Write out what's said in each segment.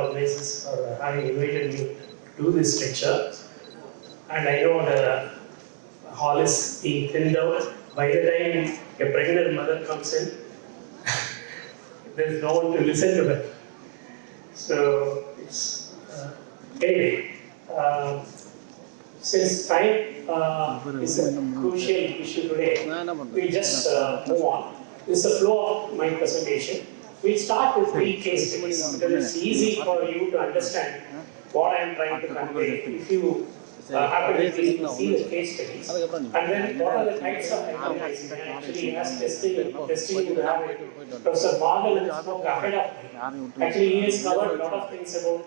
organizers for having invited me to do this lecture. And I know the hall is being thinned out. By the time a pregnant mother comes in, there is no one to listen to them. So it's anyway. Since time is a crucial issue today, we just move on. This is the flow of my presentation. We start with 3 case studies because it's easy for you to understand what I am trying to convey. If you happen to see the case studies, and then what are the types of hyperglycemia? Actually, as testing you have it. Professor Morgan spoke ahead of me. Actually, he has covered a lot of things about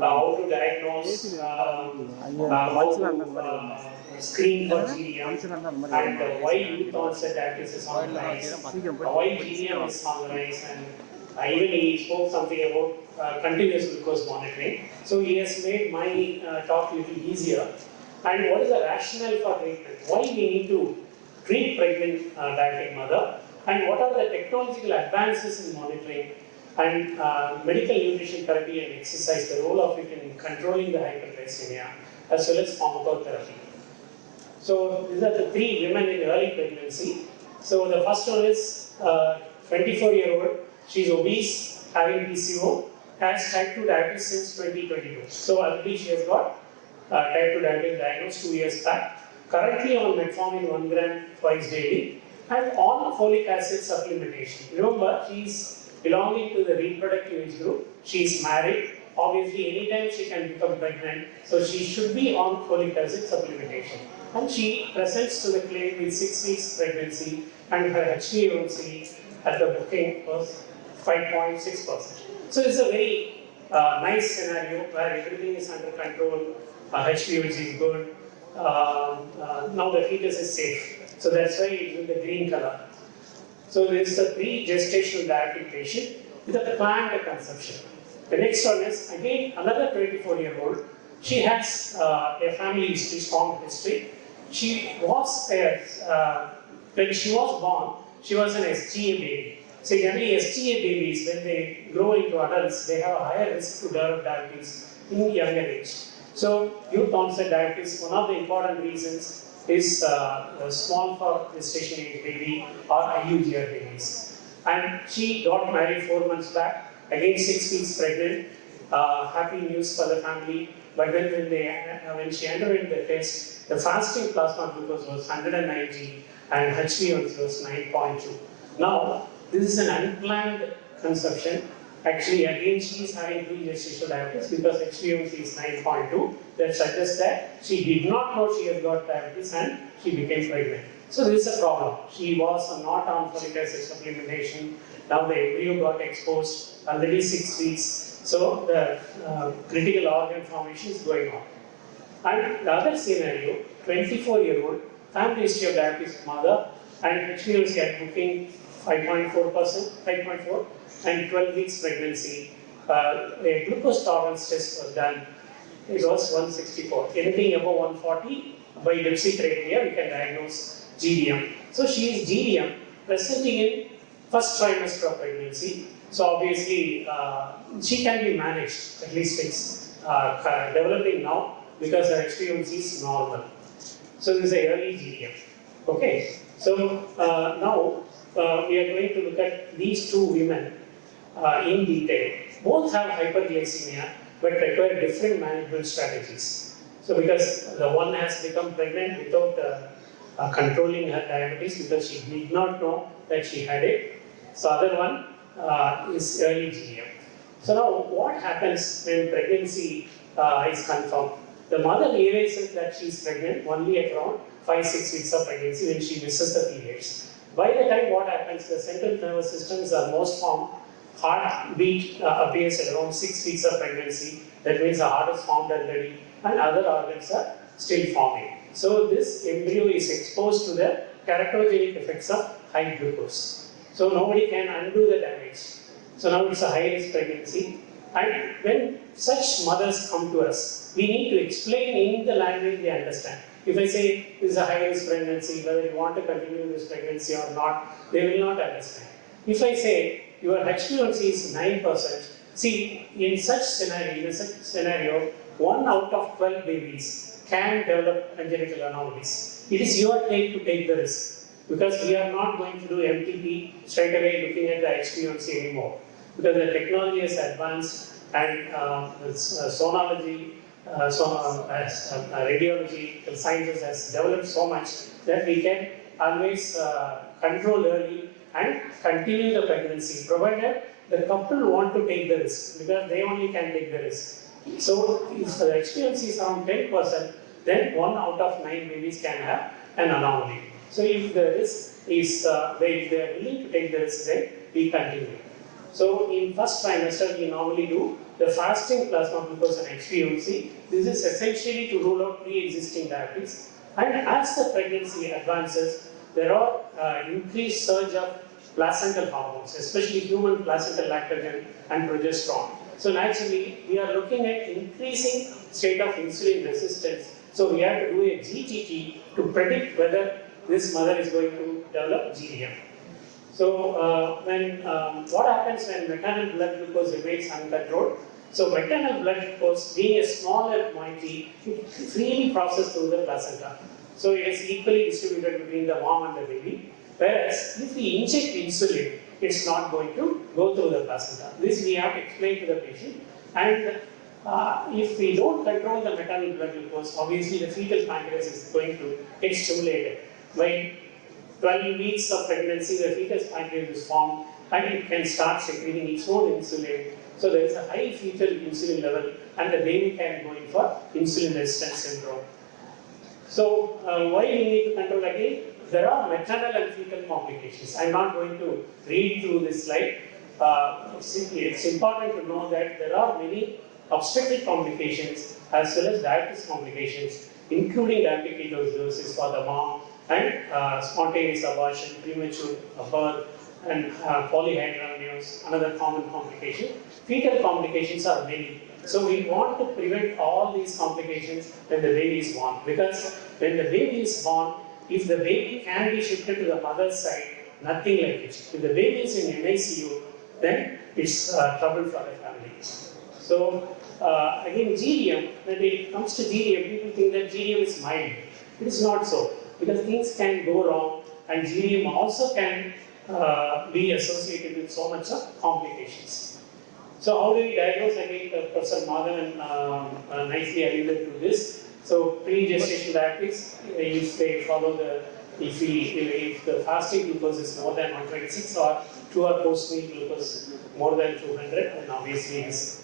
how to diagnose, how to screen for GDM, and why youth onset diabetes is on the rise, why GDM is on the rise, and even he spoke something about continuous glucose monitoring. So he has made my talk a little easier. And what is the rationale for treatment? Why we need to treat pregnant diabetic mother? And what are the technological advances in monitoring and medical nutrition therapy and exercise, the role of it in controlling the hyperglycemia, as well as pharmacotherapy. So these are the 3 women in early pregnancy. So the first one is 24-year-old. She's obese, having PCO, has type 2 diabetes since 2022. So already she has got type 2 diabetes diagnosed 2 years back. Currently on metformin 1 gram twice daily and on folic acid supplementation. Remember, she's belonging to the reproductive age group. She's married. Obviously, anytime she can become pregnant. So she should be on folic acid supplementation. And she presents to the clinic with 6 weeks pregnancy and her HbA1c at the booking was 5.6%. So it's a very nice scenario where everything is under control, HbA1c is good, now the fetus is safe. So that's why it's in the green color. So this is a pre-gestational diabetic patient with a planned conception. The next one is again another 24-year-old. She has a family history, strong history. She was, when she was born, she was an SGA baby. So generally SGA babies, when they grow into adults, they have a higher risk to develop diabetes in younger age. So youth onset diabetes, one of the important reasons is small for gestation age baby or IUGR babies. And she got married 4 months back, again 6 weeks pregnant, happy news for the family. But then when she underwent the test, the fasting plasma glucose was 190 and HbA1c was 9.2. Now, this is an unplanned conception. Actually, again, she is having pre-gestational diabetes because HbA1c is 9.2. That suggests that she did not know she has got diabetes and she became pregnant. So this is a problem. She was not on folic acid supplementation. Now the embryo got exposed already 6 weeks. So the critical organ formation is going on. And the other scenario, 24-year-old, family history of diabetes mother and HbA1c at booking 5.4%, and 12 weeks pregnancy. A glucose tolerance test was done. It was 164. Anything above 140 by Dempsey criteria, we can diagnose GDM. So she is GDM presenting in first trimester of pregnancy. So obviously, she can be managed. At least it's developing now because her HbA1c is normal. So this is a early GDM. Okay. So now we are going to look at these 2 women in detail. Both have hyperglycemia but require different management strategies. So because the one has become pregnant without controlling her diabetes because she did not know that she had it. So other one is early GDM. So now what happens when pregnancy is confirmed? The mother realizes that she is pregnant only at around 5-6 weeks of pregnancy when she misses the periods. By the time what happens, the central nervous systems are most formed. Heartbeat appears at around 6 weeks of pregnancy. That means the heart is formed already and other organs are still forming. So this embryo is exposed to the teratogenic effects of high glucose. So nobody can undo the damage. So now it's a high risk pregnancy. And when such mothers come to us, we need to explain in the language they understand. If I say this is a high risk pregnancy, whether you want to continue this pregnancy or not, they will not understand. If I say your HbA1c is 9%, See, in such scenario, 1 out of 12 babies can develop congenital anomalies. It is your take to take the risk, because we are not going to do MTP straight away looking at the HbA1c anymore, because the technology has advanced and sonology, radiology, sciences has developed so much that we can always control early and continue the pregnancy, provided the couple want to take the risk, because they only can take the risk. So if the HbA1c is around 10%, then 1 out of 9 babies can have an anomaly. So if the risk is, if they are willing to take the risk, then we continue. So in first trimester, we normally do the fasting plasma glucose and HbA1c. This is essentially to rule out pre-existing diabetes. And as the pregnancy advances, there are increased surge of placental hormones, especially human placental lactogen and progesterone. So naturally, we are looking at increasing state of insulin resistance. So we have to do a GTT to predict whether this mother is going to develop GDM. So what happens when maternal blood glucose remains uncontrolled? So maternal blood glucose, being a smaller moiety, it freely passes through the placenta. So it is equally distributed between the mom and the baby. Whereas if we inject insulin, it's not going to go through the placenta. This we have to explain to the patient. And if we don't control the maternal blood glucose, obviously the fetal pancreas is going to get stimulated. By 12 weeks of pregnancy, the fetus pancreas is formed and it can start secreting its own insulin. So there is a high fetal insulin level and the baby can go in for insulin resistance syndrome. So why we need to control again? There are maternal and fetal complications. I'm not going to read through this slide. It's important to know that there are many obstetric complications as well as diabetes complications, including diabetic ketoacidosis for the mom and spontaneous abortion, premature birth, and polyhydramnios, another common complication. Fetal complications are many. So we want to prevent all these complications when the baby is born, because when the baby is born, if the baby can be shifted to the mother's side, nothing like it. If the baby is in NICU, then it's trouble for the family. So again, GDM, when it comes to GDM, people think that GDM is mild. It is not so, because things can go wrong, and GDM also can be associated with so much of complications. So how do we diagnose? Again, Professor Madhavan nicely alluded to this. So pre-gestational diabetes, if they follow if the fasting glucose is more than 126 or 2 hour post-meal glucose more than 200, then obviously it's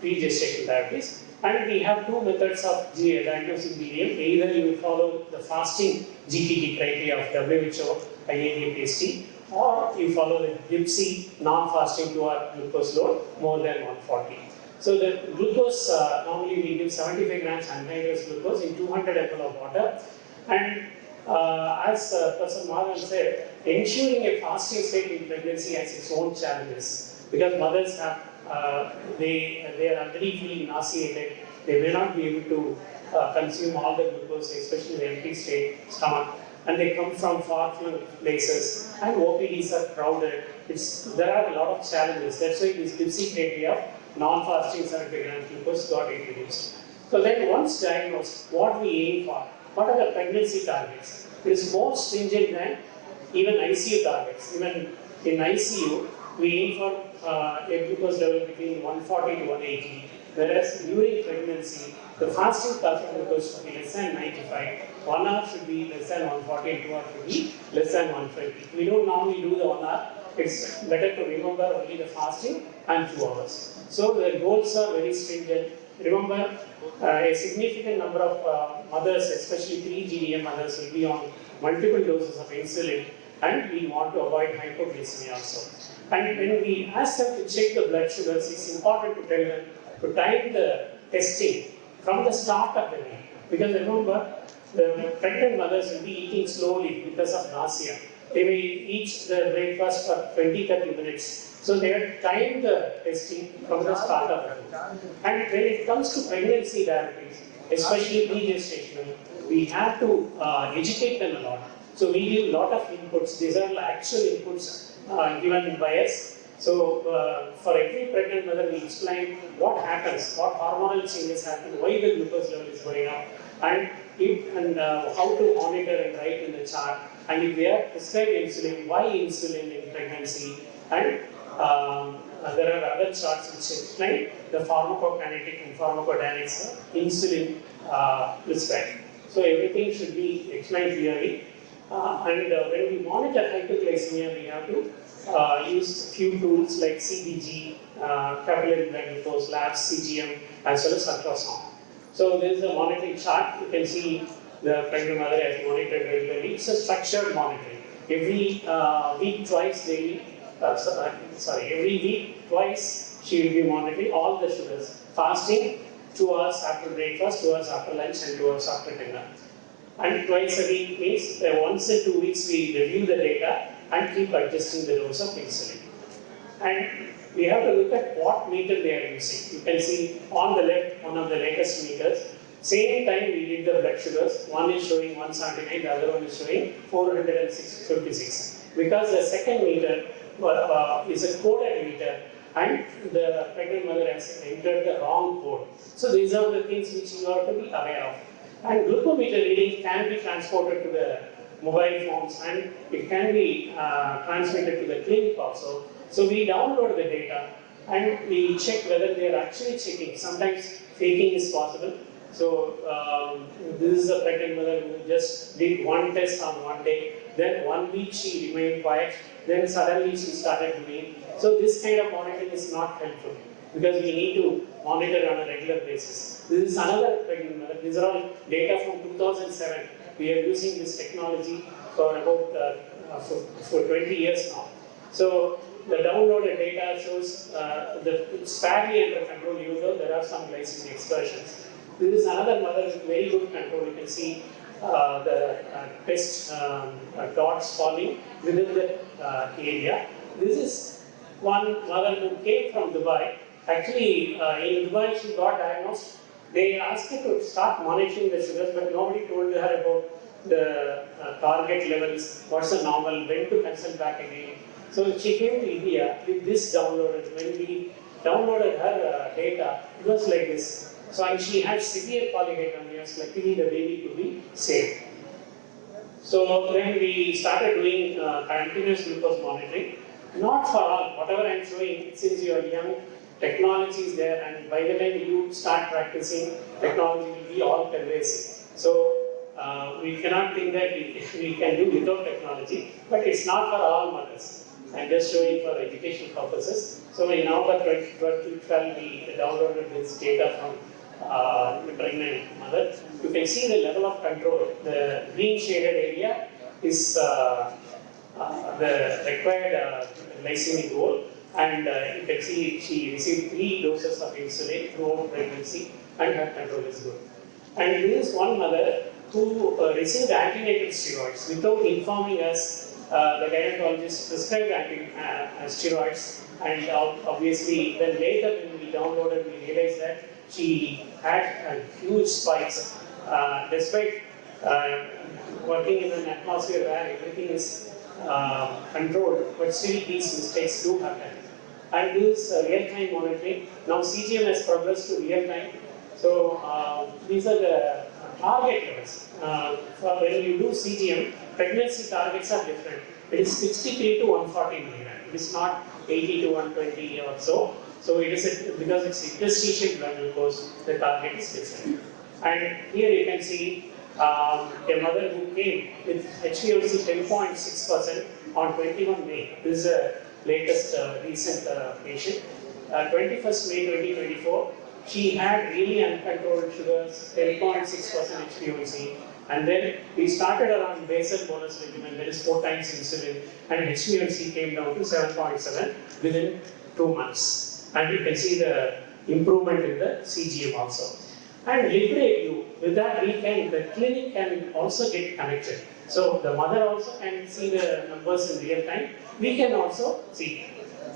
pre-gestational diabetes. And we have 2 methods of diagnosing GDM. Either you will follow the fasting GTT criteria of WHO, IADPST, or you follow the DIPSI non-fasting 2 hour glucose load more than 140. So the glucose, normally we give 75 grams anhydrous glucose in 200 ml of water. And as Professor Madhavan said, ensuring a fasting state in pregnancy has its own challenges, because mothers have, they are already feeling nauseated. They may not be able to consume all the glucose, especially in the empty stomach. And they come from far-flung places, and OPDs are crowded. There are a lot of challenges. That's why this DIPSI criteria, non-fasting 75 grams glucose, got introduced. So then once diagnosed, what we aim for? What are the pregnancy targets? It is more stringent than even ICU targets. Even in ICU, we aim for a glucose level between 140 to 180. Whereas during pregnancy, the fasting plasma glucose should be less than 95. 1 hour should be less than 140 and 2 hours should be less than 120. We don't normally do the 1 hour. It's better to remember only the fasting and 2 hours. So the goals are very stringent. Remember, a significant number of mothers, especially pre-GDM mothers, will be on multiple doses of insulin, and we want to avoid hypoglycemia also. And when we ask them to check the blood sugars, it's important to tell them to time the testing from the start of the day. Because remember, the pregnant mothers will be eating slowly because of nausea. They may eat the breakfast for 20-30 minutes. So they have timed the testing from the start of the day. And when it comes to pregnancy diabetes, especially pre-gestational, we have to educate them a lot. So we give a lot of inputs. These are actual inputs given by us. So for every pregnant mother, we explain what happens, what hormonal changes happen, why the glucose level is going up, and how to monitor and write in the chart. And if we are prescribed insulin, why insulin in pregnancy, and there are other charts which explain the pharmacokinetic and pharmacodynamics of insulin prescribed. So everything should be explained clearly. And when we monitor hyperglycemia, we have to use few tools like CBG, capillary blood glucose labs, CGM, as well as ultrasound. So there is a monitoring chart. You can see the pregnant mother has monitored regularly. It's a structured monitoring. Every week, twice daily. Every week, twice she will be monitoring all the sugars. Fasting, 2 hours after breakfast, 2 hours after lunch, and 2 hours after dinner. And twice a week means once in 2 weeks we review the data and keep adjusting the dose of insulin. And we have to look at what meter they are using. You can see on the left one of the latest meters. Same time we did the blood sugars. One is showing 179, the other one is showing 456. Because the second meter is a coded meter and the pregnant mother has entered the wrong code. So these are the things which you have to be aware of. And glucometer reading can be transported to the mobile phones and it can be transmitted to the clinic also. So we download the data and we check whether they are actually checking. Sometimes faking is possible. So this is a pregnant mother who just did one test on one day. Then 1 week she remained quiet. Then suddenly she started doing. So this kind of monitoring is not helpful because we need to monitor on a regular basis. This is another pregnant mother. These are all data from 2007. We are using this technology for about for 20 years now. So the downloaded data shows that it's fairly under control, even though there are some glycemic excursions. This is another mother with very good control. You can see the test dots falling within the area. This is one mother who came from Dubai. Actually, in Dubai she got diagnosed. They asked her to start monitoring the sugars, but nobody told her about the target levels, what's the normal, when to consult back again. So she came to India with this downloaded. When we downloaded her data, it was like this. So and she had severe polyhydramnias. Luckily, the baby could be saved. So then we started doing continuous glucose monitoring. Not for all. Whatever I'm showing, since you are young, technology is there, and by the time you start practicing, technology will be all pervasive. So we cannot think that we can do without technology, but it's not for all mothers. I'm just showing for educational purposes. So in November 2012, we downloaded this data from the pregnant mother. You can see the level of control. The green shaded area is the required glycemic goal. And you can see she received 3 doses of insulin throughout pregnancy and her control is good. And this is one mother who received antenatal steroids without informing us. The gynecologist prescribed steroids, and obviously then later when we downloaded, we realized that she had huge spikes despite working in an atmosphere where everything is controlled, but still these mistakes do happen. And this real-time monitoring. Now CGM has progressed to real-time. So these are the target levels. For when you do CGM, pregnancy targets are different. It is 63 to 140 milligram. It is not 80 to 120 or so. So it is because it's interstitial blood glucose, the target is different. And here you can see a mother who came with HbA1c 10.6% on 21 May. This is the latest recent patient. 21st May 2024, she had really uncontrolled sugars, 10.6% HbA1c. And then we started her on basal bolus regimen, that is 4 times insulin, and HbA1c came down to 7.7 within 2 months. And you can see the improvement in the CGM also. And liberate you, with that the clinic can also get connected. So the mother also can see the numbers in real time. We can also see.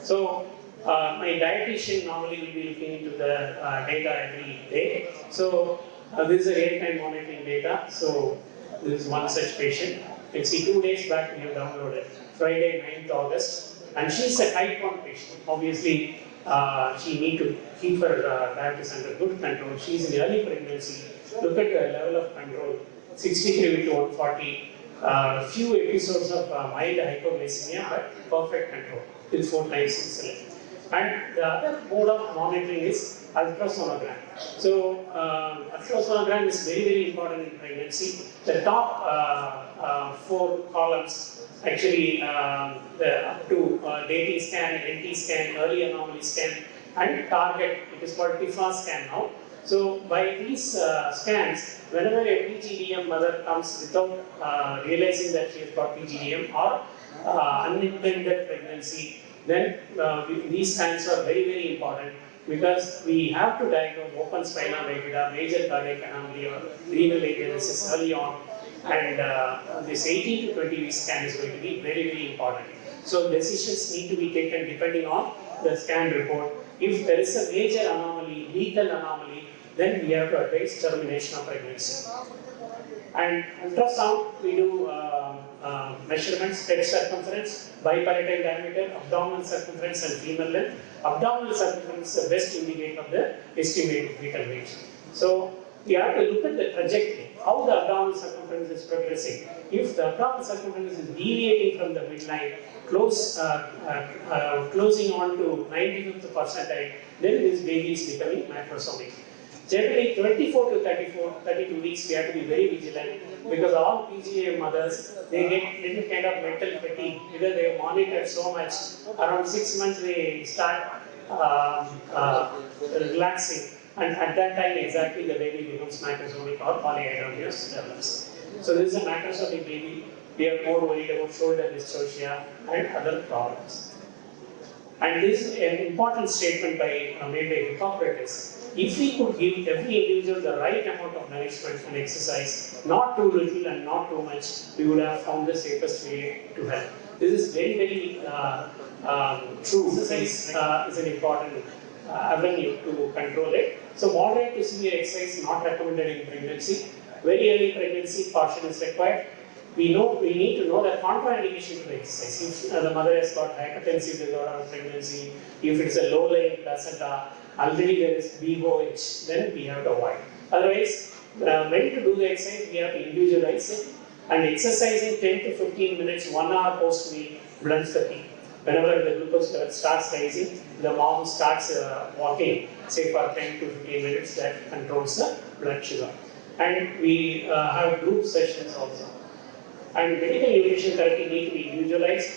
So my dietitian normally will be looking into the data every day. So this is a real-time monitoring data. So this is one such patient. You can see 2 days back we have downloaded. Friday 9th August. and she's a type 1 patient. Obviously, she need to keep her diabetes under good control. She's in early pregnancy. Look at the level of control, 63 to 140. Few episodes of mild hypoglycemia, but perfect control with 4 times insulin. And the other mode of monitoring is ultrasonogram. So, ultrasonogram is very, very important in pregnancy. The top 4 columns actually the up to dating scan, NT scan, early anomaly scan, and target. It is called TIFA scan now. So by these scans, whenever a PGDM mother comes without realizing that she has got PGDM or unintended pregnancy, then these scans are very, very important, because we have to diagnose open spina bifida, major cardiac anomaly or renal agenesis early on, and this 18 to 20 week scan is going to be very, very important. So decisions need to be taken depending on the scan report. If there is a major anomaly, lethal anomaly, then we have to advise termination of pregnancy. And ultrasound, we do measurements, head circumference, biparatal diameter, abdominal circumference and femur length. Abdominal circumference is the best indicator of the estimated fetal weight. So we have to look at the trajectory, how the abdominal circumference is progressing. If the abdominal circumference is deviating from the midline, closing on to 95th percentile, then this baby is becoming macrosomic. Generally, 24 to 32 weeks, we have to be very vigilant, because all PGA mothers, they get little kind of mental fatigue because they have monitored so much. Around 6 months, they start relaxing, and at that time, exactly the baby becomes macrosomic or polyhydramnios develops. So this is a macrosomic baby. We are more worried about shoulder dystocia and other problems. And this is an important statement made by Hippocrates. If we could give every individual the right amount of nourishment and exercise, not too little and not too much, we would have found the safest way to help. This is very, very true. Exercise is an important avenue to control it. So moderate to severe exercise not recommended in pregnancy. Very early pregnancy, caution is required. We need to know the contraindication to the exercise. If the mother has got hypertensive disorder of pregnancy, if it's a low-lying placenta, already there is BOH, then we have to avoid. Otherwise, when to do the exercise, we have to individualize it. And exercising 10 to 15 minutes, 1 hour post-meal blunts the peak. Whenever the glucose level starts rising, the mom starts walking, say for 10 to 15 minutes, that controls the blood sugar. And we have group sessions also. And medical nutrition therapy need to be individualized.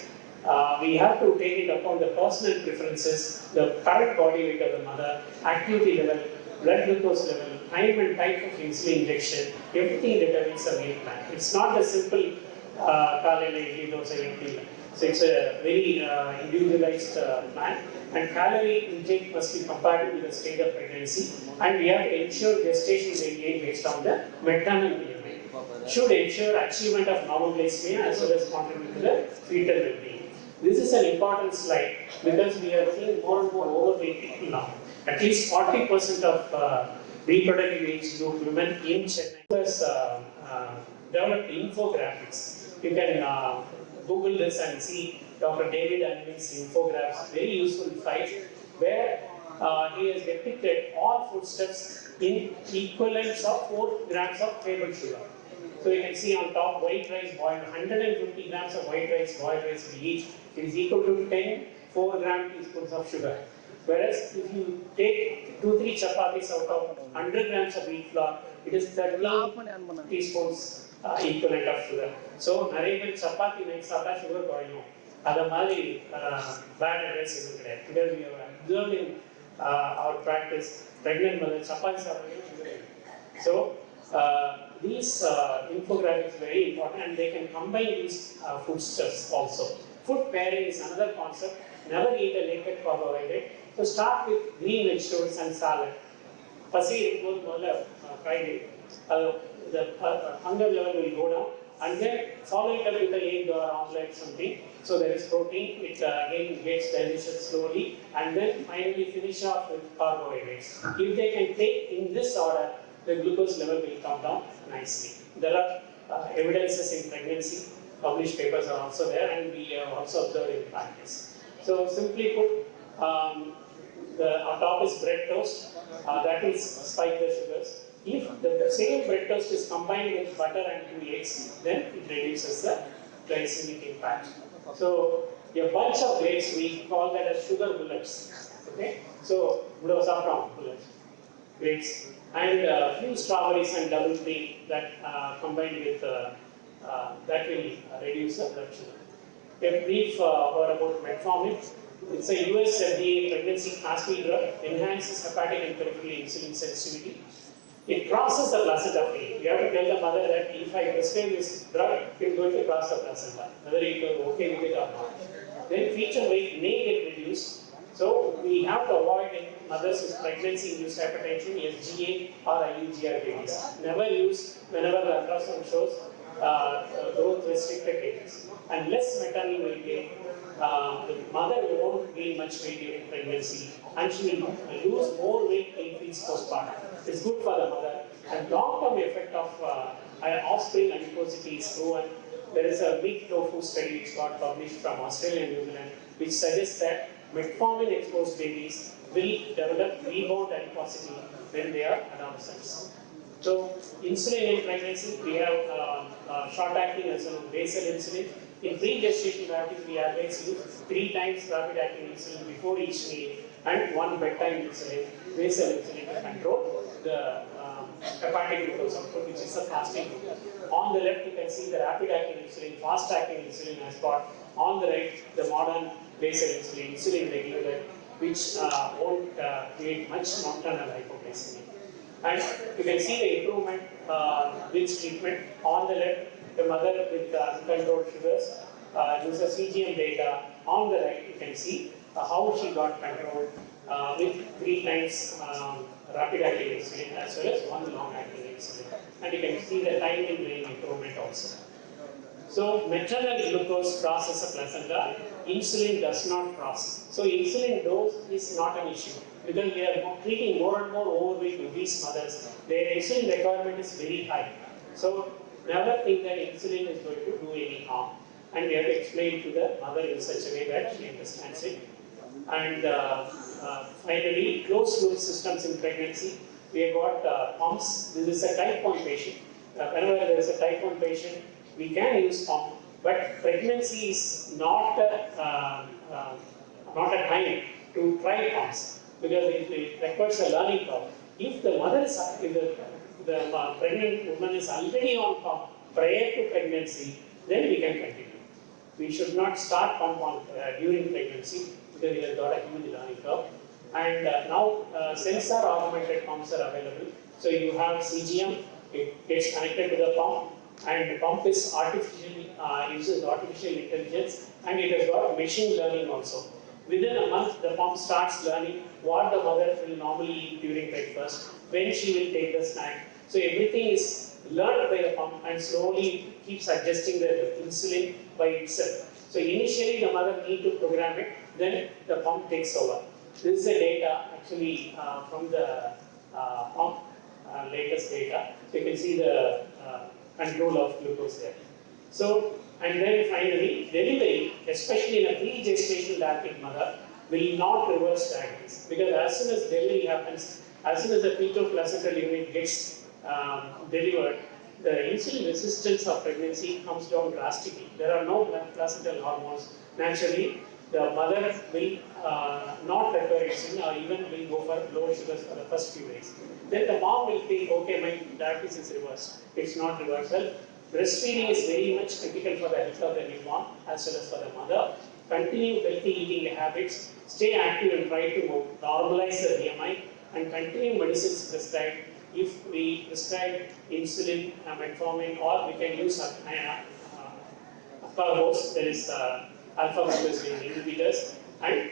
We have to take into account the personal preferences, the current body weight of the mother, activity level, blood glucose level, time and type of insulin injection. Everything determines a meal plan. It's not a simple calorie dosa meal. So it's a very individualized plan. And calorie intake must be compatible with the state of pregnancy. And we have to ensure gestation weight gain based on the maternal BMI. Should ensure achievement of normoglycemia as well as contribute to the fetal well-being. This is an important slide because we are seeing more and more overweight people now. At least 40% of reproductive age group women in Chennai has developed infographics. You can Google this and see Dr. David Anvin's infographics, very useful site, where he has depicted all foodstuffs in equivalents of 4 grams of table sugar. So you can see on top white rice boiled, 150 grams of white rice boiled rice we eat is equal to 10 4-gram teaspoons of sugar. Whereas if you take 2-3 chapatis out of 100 grams of wheat flour, it is 13 teaspoons equivalent of sugar. So, nariya chapati makes sugar boil. That's bad advice is there. Because we have observed in our practice, pregnant mothers chapatis are sugar. So, these infographics are very important, and they can combine these foodstuffs also. Food pairing is another concept. Never eat a naked carbohydrate. So start with green vegetables and salad. Pasi goes the hunger level will go down, and then follow it up with an egg or omelette something. So there is protein. It again gets digested slowly, and then finally finish off with carbohydrates. If they can take in this order, the glucose level will come down nicely. There are evidences in pregnancy. Published papers are also there, and we have also observed in practice. So simply put, on top is bread toast. That will spike the sugars. If the same bread toast is combined with butter and 2 eggs, then it reduces the glycemic impact. So a bunch of grapes, we call that as sugar bullets. Okay, so bullets are from bullets, grapes, and a few strawberries and double cream that combined with that will reduce the blood sugar. A brief word about metformin. It's a US FDA pregnancy pathway drug, enhances hepatic and peripheral insulin sensitivity. It crosses the placenta field. You have to tell the mother that if I prescribe this drug, it's going to cross the placenta, whether you are okay with it or not. Then feature weight may get reduced. So we have to avoid in mothers with pregnancy-induced hypertension, SGA or IUGR babies. Never use whenever the ultrasound shows growth restricted babies. And less maternal weight gain. The mother won't gain much weight during pregnancy and she will lose more weight in feeds postpartum. It's good for the mother. And long-term effect of offspring adiposity is proven. There is a big tofu study which got published from Australia and New Zealand which suggests that metformin exposed babies will develop rebound adiposity when they are adolescents. So, insulin in pregnancy, we have short-acting as well as basal insulin. In pre-gestation diabetes, we always use 3 times rapid-acting insulin before each meal and 1 bedtime insulin, basal insulin to control the hepatic glucose output, which is a fasting glucose. On the left, you can see the rapid-acting insulin, fast-acting insulin has got. On the right, the modern basal insulin, insulin regulator, which won't create much nocturnal hypoglycemia. And you can see the improvement with treatment. On the left, the mother with uncontrolled sugars uses CGM data. On the right, you can see how she got controlled with 3 times rapid-acting insulin as well as 1 long-acting insulin. And you can see the time in brain improvement also. So, maternal glucose crosses the placenta, insulin does not cross. So, insulin dose is not an issue because we are treating more and more overweight obese mothers. Their insulin requirement is very high. So, never think that insulin is going to do any harm. And we have to explain to the mother in such a way that she understands it. And finally, closed loop systems in pregnancy. We have got pumps. This is a type 1 patient. Whenever there is a type 1 patient, we can use pump. But pregnancy is not a time to try pumps because it requires a learning curve. If the mother is, the pregnant woman is already on pump prior to pregnancy, then we can continue. We should not start pump on during pregnancy because it has got a huge learning curve. And now sensor augmented pumps are available. So you have CGM, it gets connected to the pump, and the pump is uses artificial intelligence, and it has got machine learning also. Within a month, the pump starts learning what the mother will normally eat during breakfast, when she will take the snack. So everything is learned by the pump and slowly keeps adjusting the insulin by itself. So initially the mother needs to program it, then the pump takes over. This is the data actually from the pump, latest data. So you can see the control of glucose there. So, and then finally, delivery, especially in a pre-gestational diabetic mother, will not reverse diabetes because as soon as delivery happens, as soon as the fetal placental unit gets delivered, the insulin resistance of pregnancy comes down drastically. There are no placental hormones. Naturally, the mother will not require insulin or even will go for low sugars for the first few days. Then the mom will think, okay, my diabetes is reversed. It's not reversal. Breastfeeding is very much critical for the health of the newborn as well as for the mother. Continue healthy eating habits, stay active and try to normalize the BMI, and continue medicines prescribed. If we prescribe insulin, metformin, or we can use Apagos, there is alpha-glucosidase inhibitors, and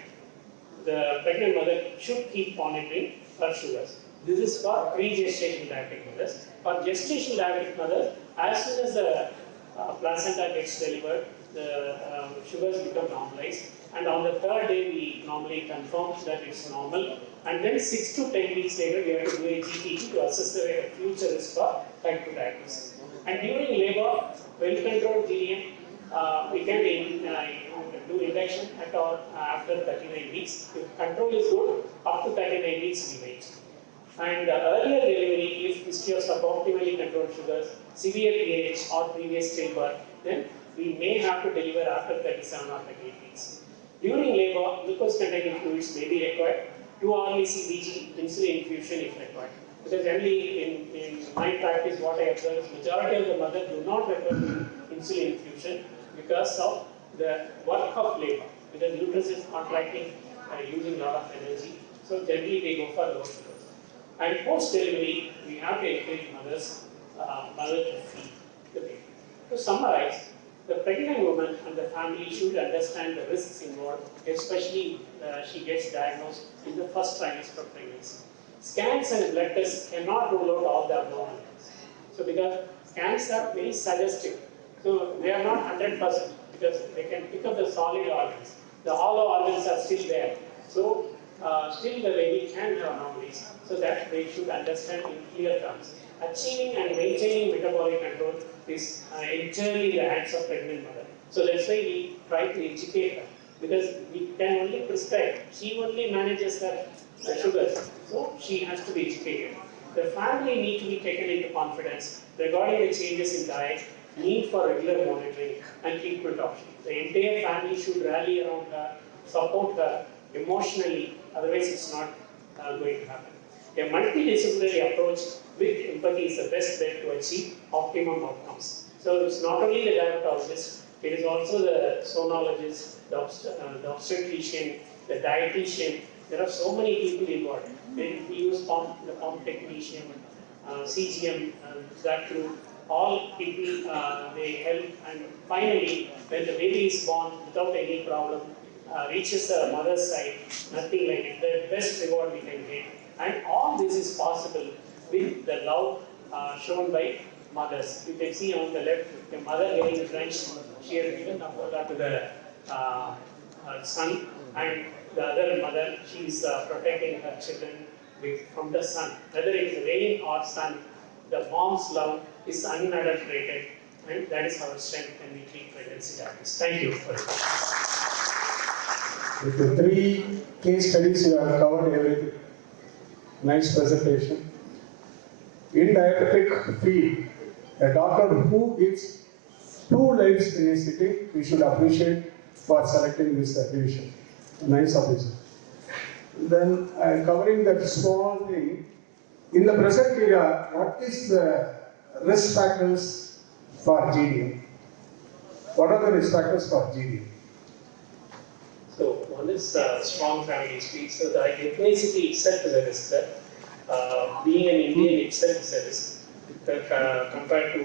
the pregnant mother should keep monitoring her sugars. This is for pre-gestational diabetic mothers. For gestational diabetic mothers, as soon as the placenta gets delivered, the sugars become normalized, and on the 3rd day we normally confirm that it's normal, and then 6 to 10 weeks later we have to do a GTT to assess the future risk for type 2 diabetes. And during labor, well-controlled GDM, we can do induction at or after 39 weeks. If control is good, up to 39 weeks we wait. And earlier delivery, if history of suboptimally controlled sugars, severe PH or previous stillbirth, then we may have to deliver after 37 or 38 weeks. During labor, glucose containing fluids may be required. 2 hourly CBG, insulin infusion if required. Because generally in my practice, what I observe is majority of the mothers do not require insulin infusion because of the work of labor. Because uterus is contracting, using a lot of energy. So generally they go for low sugars. And post-delivery, we have to encourage mothers to feed the baby. To summarize, the pregnant woman and the family should understand the risks involved, especially she gets diagnosed in the first trimester of pregnancy. Scans and blood tests cannot rule out all the abnormalities. So because scans are very suggestive, so they are not 100% because they can pick up the solid organs. The hollow organs are still there. So still the baby can have anomalies. So that they should understand in clear terms. Achieving and maintaining metabolic control is entirely in the hands of pregnant mother. So that's why we try to educate her because we can only prescribe. She only manages her sugars, so she has to be educated. The family need to be taken into confidence regarding the changes in diet, need for regular monitoring and treatment options. The entire family should rally around her, support her emotionally, otherwise it's not going to happen. A multidisciplinary approach with empathy is the best bet to achieve optimum outcomes. So it's not only the diabetologist, it is also the sonologist, the obstetrician, the dietitian. There are so many people involved. If we use the pump technician, CGM, that group, all people, they help. And finally, when the baby is born without any problem, reaches the mother's side, nothing like it. The best reward we can get. And all this is possible with the love shown by mothers. You can see on the left, the mother getting drenched. She has given umbrella to the son, and the other mother, she is protecting her children from the sun. Whether it is rain or sun, the mom's love is unadulterated, and that is our strength when we treat pregnancy diabetes. Thank you for it. With the 3 case studies, you have covered everything. Nice presentation. In diabetic field, a doctor who gives 2 lives in a sitting, we should appreciate for selecting this division. Nice officer. Then covering that small thing, in the present era, what is the risk factors for GDM? What are the risk factors for GDM? So one is strong family history. So the ethnicity itself is a risk. Being an Indian itself is a risk. Compared to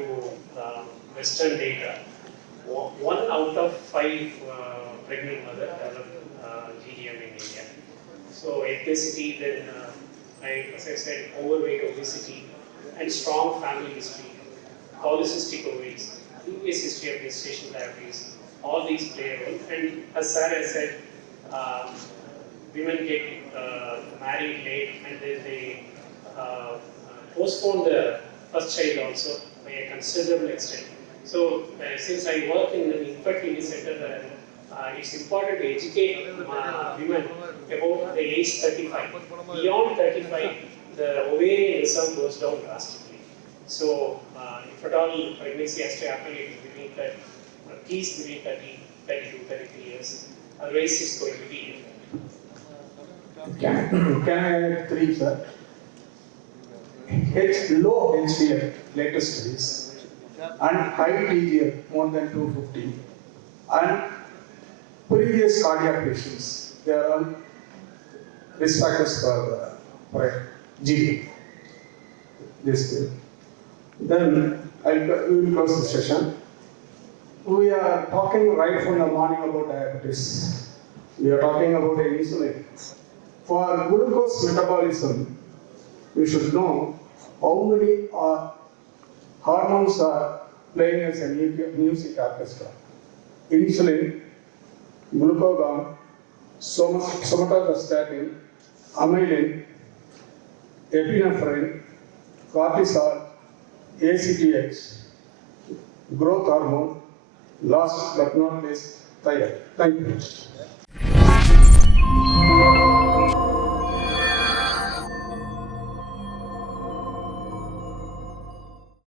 Western data, 1 out of 5 pregnant mothers develop GDM in India. So ethnicity, then as I said, overweight, obesity, and strong family history, polycystic ovaries, previous history of gestational diabetes. All these play a role, and as Sarah said, women get married late and then they postpone the first child also by a considerable extent. So since I work in an infertility center, it's important to educate women about the age 35. Beyond 35, the ovarian reserve goes down drastically. So if at all pregnancy has to happen, it is between at least between 32, 33 years. Otherwise, it's going to be Can I add 3, sir? Low HDL, latest studies, and high TGF, more than 250, and previous cardiac patients, they are all risk factors for GD. This way. Then we will close the session. We are talking right from the morning about diabetes. We are talking about the insulin. For glucose metabolism, we should know how many hormones are playing as a music orchestra. Insulin, glucagon, somatostatin, amylin, epinephrine, cortisol, ACTH, growth hormone, last but not least, Thank you.